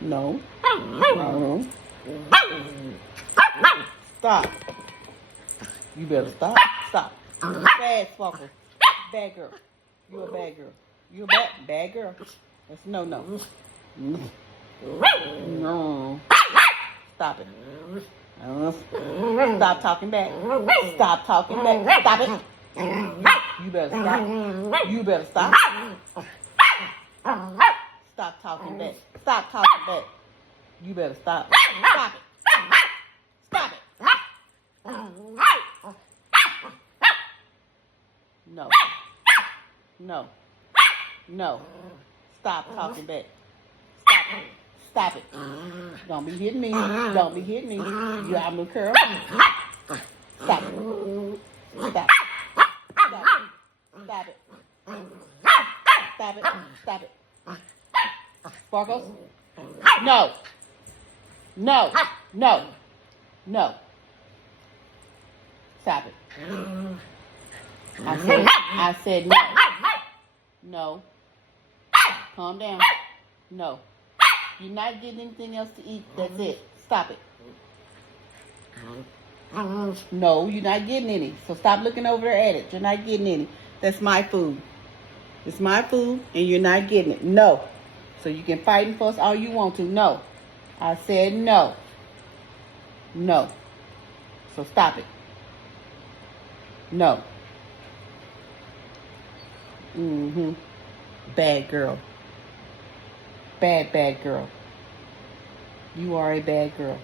No. No. Stop. You better stop. Stop. Bad Sparkle. Bad girl. You a bad girl. You a bad girl. That's no. No. Stop it. Stop talking back. Stop talking back. Stop it. You better stop. You better stop. Stop talking back. Stop talking back. You better stop. Stop it. Stop it. No. No. No. Stop talking back. Stop it. Stop it. Don't be hitting me. Don't be hitting me. You have no curl. Stop it. Stop it. Stop it. Stop it. Stop it. Stop it. Sparkles? No. No. No. No. Stop it. I said no. No. Calm down. No. You're not getting anything else to eat. That's it. Stop it. No, you're not getting any. So stop looking over there at it. You're not getting any. That's my food. It's my food, and you're not getting it. No. So you can fight and fuss all you want to. No. I said no. No. So stop it. No. Bad girl. Bad girl. You are a bad girl.